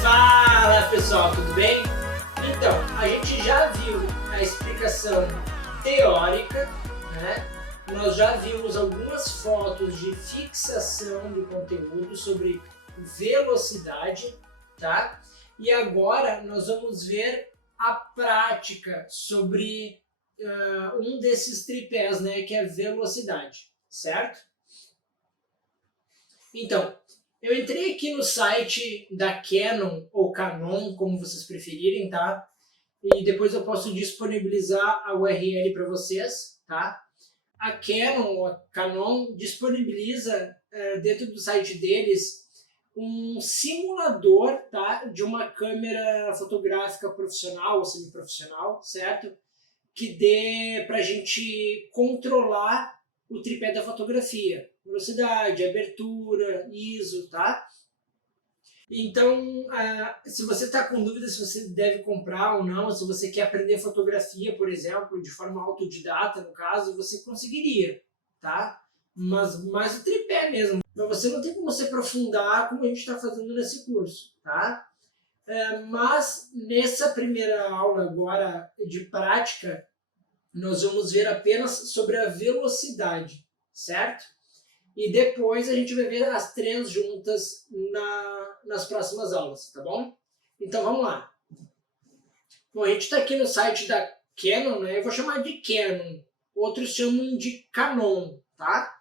Fala pessoal, tudo bem? Então, a gente já viu a explicação teórica, né? Nós já vimos algumas fotos de fixação do conteúdo sobre velocidade, tá? E agora nós vamos ver a prática sobre um desses tripés, né? Que é velocidade, certo? Então, eu entrei aqui no site da Canon, ou Canon, como vocês preferirem, tá? E depois eu posso disponibilizar a URL para vocês, tá? A Canon, ou a Canon, disponibiliza dentro do site deles um simulador, tá? De uma câmera fotográfica profissional ou semiprofissional, certo? Que dê para a gente controlar o tripé da fotografia. Velocidade, abertura, ISO, tá? Então, se você está com dúvida se você deve comprar ou não, se você quer aprender fotografia, por exemplo, de forma autodidata, no caso, você conseguiria, tá? Mas o tripé mesmo. Mas você não tem como se aprofundar como a gente está fazendo nesse curso, tá? Mas nessa primeira aula agora de prática, nós vamos ver apenas sobre a velocidade, certo? E depois a gente vai ver as três juntas nas próximas aulas, tá bom? Então vamos lá. Bom, a gente está aqui no site da Canon, né? Eu vou chamar de Canon, outros chamam de Canon, tá?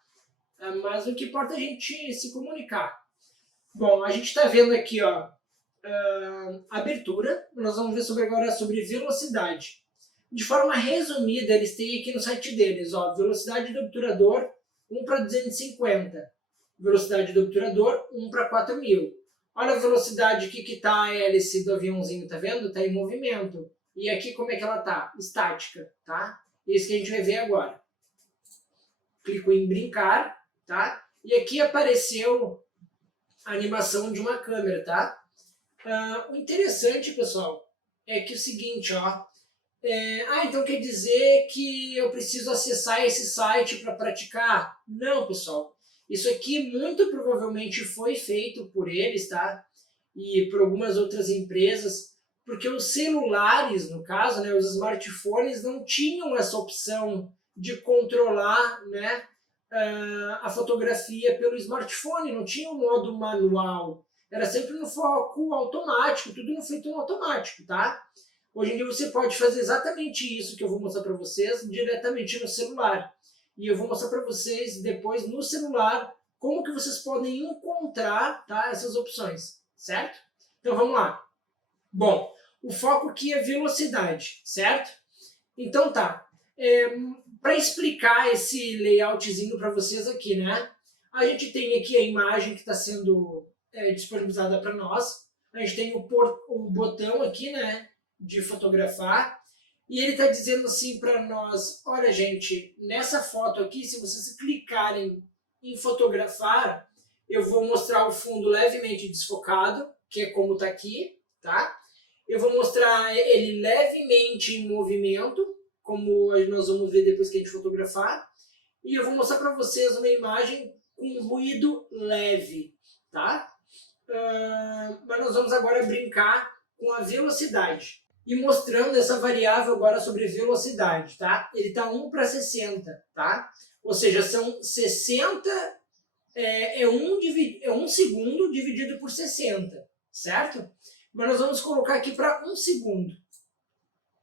Mas o que importa é a gente se comunicar. Bom, a gente está vendo aqui, ó, abertura. Nós vamos ver agora sobre velocidade. De forma resumida, eles têm aqui no site deles, ó, velocidade do obturador 1 para 250, velocidade do obturador 1 para 4000. Olha a velocidade aqui que está a hélice do aviãozinho, tá vendo? Está em movimento. E aqui como é que ela está? Estática, tá? Isso que a gente vai ver agora. Clico em brincar, tá? E aqui apareceu a animação de uma câmera, tá? O interessante, pessoal, é que é o seguinte, ó. Então quer dizer que eu preciso acessar esse site para praticar? Não, pessoal. Isso aqui muito provavelmente foi feito por eles, tá? E por algumas outras empresas, porque os celulares, no caso, né, os smartphones não tinham essa opção de controlar, né, a fotografia pelo smartphone, não tinha um modo manual. Era sempre no foco automático, tudo feito no automático, tá? Hoje em dia você pode fazer exatamente isso que eu vou mostrar para vocês diretamente no celular. E eu vou mostrar para vocês depois no celular como que vocês podem encontrar, tá, essas opções, certo? Então vamos lá. Bom, o foco aqui é velocidade, certo? Então tá. Para explicar esse layoutzinho para vocês aqui, né? A gente tem aqui a imagem que está sendo disponibilizada para nós. A gente tem o botão aqui, né, de fotografar, e ele está dizendo assim para nós, olha gente, nessa foto aqui, se vocês clicarem em fotografar, eu vou mostrar o fundo levemente desfocado, que é como está aqui, tá? Eu vou mostrar ele levemente em movimento, como nós vamos ver depois que a gente fotografar, e eu vou mostrar para vocês uma imagem com ruído leve, tá? Mas nós vamos agora brincar com a velocidade. E mostrando essa variável agora sobre velocidade, tá? Ele está 1 para 60, tá? Ou seja, são 60, é 1 segundo dividido por 60, certo? Mas nós vamos colocar aqui para 1 segundo.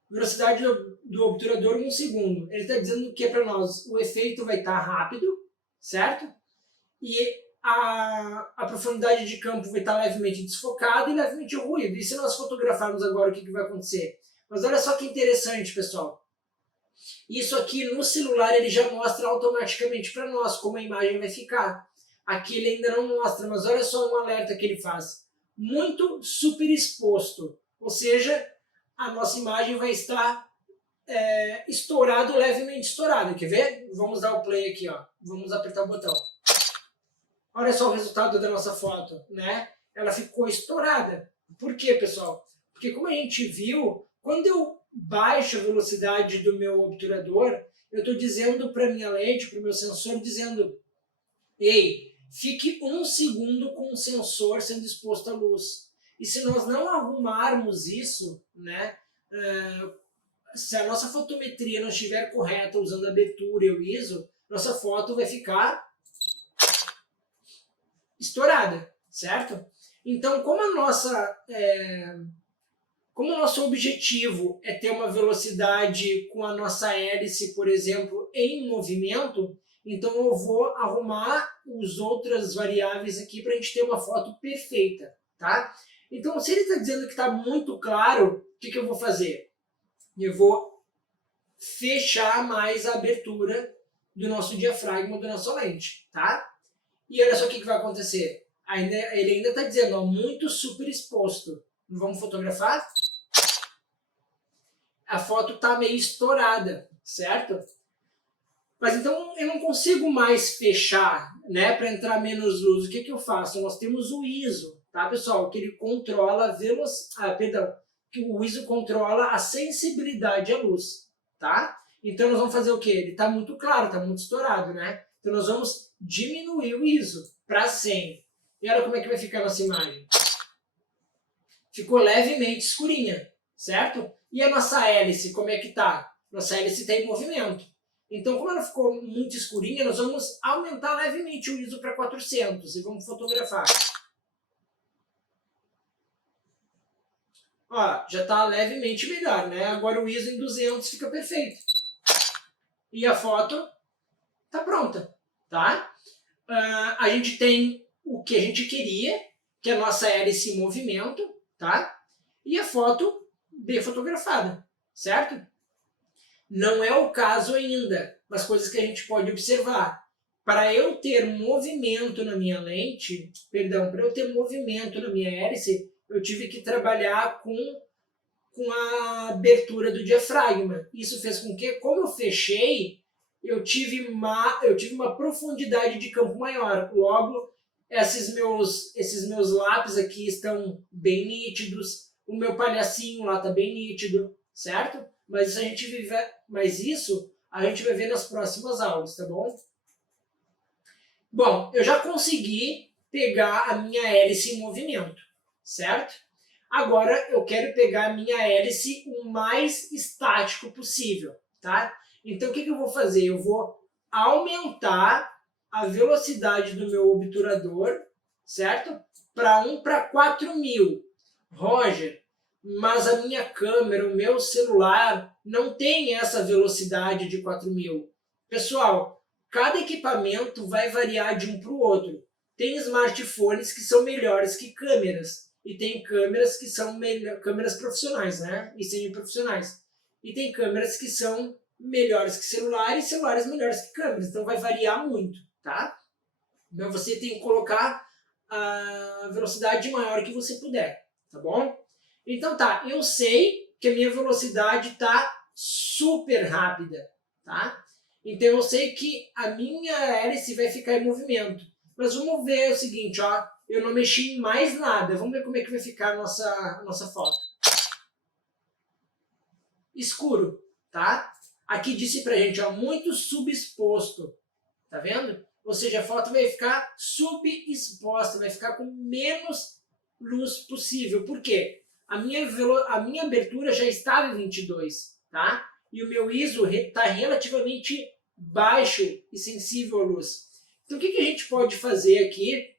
Velocidade do obturador 1 segundo. Ele está dizendo que para nós o efeito vai estar rápido, certo? E a profundidade de campo vai estar levemente desfocada e levemente ruído. E se nós fotografarmos agora, o que vai acontecer? Mas olha só que interessante, pessoal. Isso aqui no celular ele já mostra automaticamente para nós como a imagem vai ficar. Aqui ele ainda não mostra, mas olha só um alerta que ele faz. Muito super exposto. Ou seja, a nossa imagem vai estar estourado, levemente estourado. Quer ver? Vamos dar o play aqui, ó. Vamos apertar o botão. Olha só o resultado da nossa foto, né? Ela ficou estourada. Por quê, pessoal? Porque como a gente viu, quando eu baixo a velocidade do meu obturador, eu estou dizendo para a minha lente, para o meu sensor, dizendo Ei, fique 1 segundo com o sensor sendo exposto à luz. E se nós não arrumarmos isso, né, se a nossa fotometria não estiver correta usando a abertura e o ISO, nossa foto vai ficar estourada, certo? Então, como o nosso objetivo é ter uma velocidade com a nossa hélice, por exemplo, em movimento, então eu vou arrumar as outras variáveis aqui para a gente ter uma foto perfeita, tá? Então, se ele está dizendo que está muito claro, o que eu vou fazer? Eu vou fechar mais a abertura do nosso diafragma, da nossa lente, tá? E olha só o que vai acontecer. Ele ainda está dizendo, ó, muito super exposto. Vamos fotografar? A foto está meio estourada, certo? Mas então eu não consigo mais fechar, né, para entrar menos luz. O que eu faço? Nós temos o ISO, tá, pessoal? Que ele controla que o ISO controla a sensibilidade à luz, tá? Então nós vamos fazer o quê? Ele está muito claro, está muito estourado, né? Então nós vamos diminuir o ISO para 100. E olha como é que vai ficar a nossa imagem. Ficou levemente escurinha, certo? E a nossa hélice, como é que tá? Nossa hélice está em movimento. Então, como ela ficou muito escurinha, nós vamos aumentar levemente o ISO para 400 e vamos fotografar. Ó, já está levemente melhor, né? Agora o ISO em 200 fica perfeito. E a foto está pronta, tá? A gente tem o que a gente queria, que é a nossa hélice em movimento, tá? E a foto bem fotografada, certo? Não é o caso ainda, mas coisas que a gente pode observar. Para eu ter movimento na minha lente, para eu ter movimento na minha hélice, eu tive que trabalhar com a abertura do diafragma. Isso fez com que, como eu fechei, eu tive uma profundidade de campo maior. Logo, esses meus lápis aqui estão bem nítidos, o meu palhacinho lá está bem nítido, certo? Mas isso a gente vai ver nas próximas aulas, tá bom? Bom, eu já consegui pegar a minha hélice em movimento, certo? Agora eu quero pegar a minha hélice o mais estático possível, tá? Então o que eu vou fazer? Eu vou aumentar a velocidade do meu obturador, certo? Para 1 para 4.000. Roger, mas a minha câmera, o meu celular, não tem essa velocidade de 4.000. Pessoal, cada equipamento vai variar de um para o outro. Tem smartphones que são melhores que câmeras, e tem câmeras que são câmeras profissionais, né? E semi-profissionais. E tem câmeras que são melhores que celulares e celulares melhores que câmeras. Então vai variar muito, tá? Então você tem que colocar a velocidade maior que você puder, tá bom? Então tá, eu sei que a minha velocidade está super rápida, tá? Então eu sei que a minha hélice vai ficar em movimento. Mas vamos ver o seguinte, ó, eu não mexi em mais nada. Vamos ver como é que vai ficar a nossa foto. Escuro, tá? Aqui disse pra gente, ó, muito subexposto, tá vendo? Ou seja, a foto vai ficar subexposta, vai ficar com menos luz possível. Por quê? A minha abertura já estava em 22, tá? E o meu ISO está relativamente baixo e sensível à luz. Então o que a gente pode fazer aqui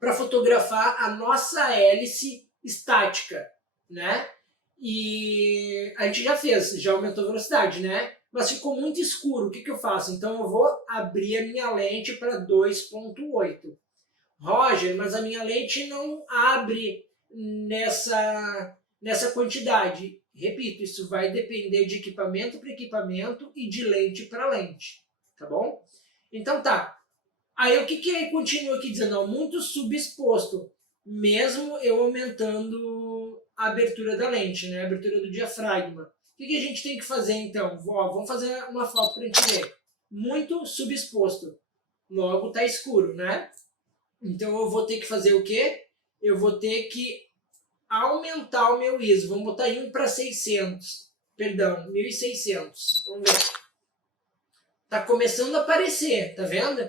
para fotografar a nossa hélice estática, né? E a gente já fez, já aumentou a velocidade, né? Mas ficou muito escuro, o que eu faço? Então eu vou abrir a minha lente para 2.8. Roger, mas a minha lente não abre nessa quantidade. Repito, isso vai depender de equipamento para equipamento e de lente para lente, tá bom? Então tá. Aí o que aí continua aqui dizendo? Ó, muito subexposto, mesmo eu aumentando a abertura da lente, né? A abertura do diafragma. O que a gente tem que fazer então? Ó, vamos fazer uma foto para a gente ver. Muito subexposto. Logo está escuro, né? Então eu vou ter que fazer o quê? Eu vou ter que aumentar o meu ISO. Vamos botar 1 para 600. Perdão, 1600. Vamos ver. Tá começando a aparecer, tá vendo?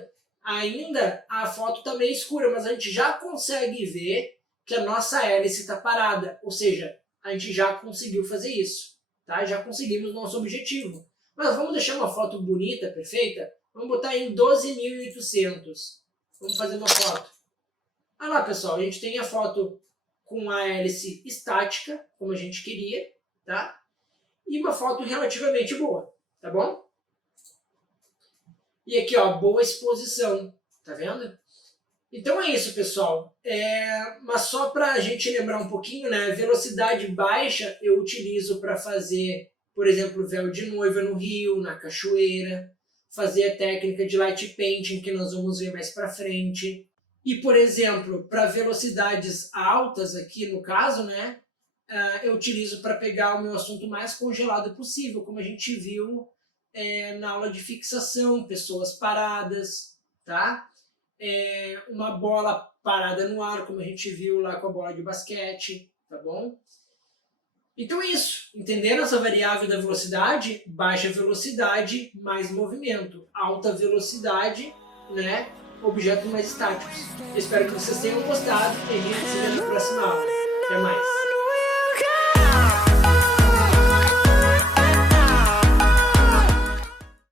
ainda a foto está meio escura, mas a gente já consegue ver que a nossa hélice está parada, ou seja, a gente já conseguiu fazer isso, tá? Já conseguimos nosso objetivo. Mas vamos deixar uma foto bonita, perfeita? Vamos botar em 12.800. Vamos fazer uma foto. Olha lá, pessoal, a gente tem a foto com a hélice estática, como a gente queria, tá? E uma foto relativamente boa, tá bom? E aqui, ó, boa exposição, tá vendo? Então é isso, pessoal. Mas só para a gente lembrar um pouquinho, né? Velocidade baixa eu utilizo para fazer, por exemplo, véu de noiva no rio, na cachoeira, fazer a técnica de light painting, que nós vamos ver mais para frente. E, por exemplo, para velocidades altas aqui no caso, né? Eu utilizo para pegar o meu assunto mais congelado possível, como a gente viu na aula de fixação, pessoas paradas, tá? Uma bola parada no ar, como a gente viu lá com a bola de basquete, tá bom? Então é isso, entenderam essa variável da velocidade? Baixa velocidade, mais movimento. Alta velocidade, né? Objetos mais estáticos. Espero que vocês tenham gostado e a gente se vê na próxima aula. Até mais!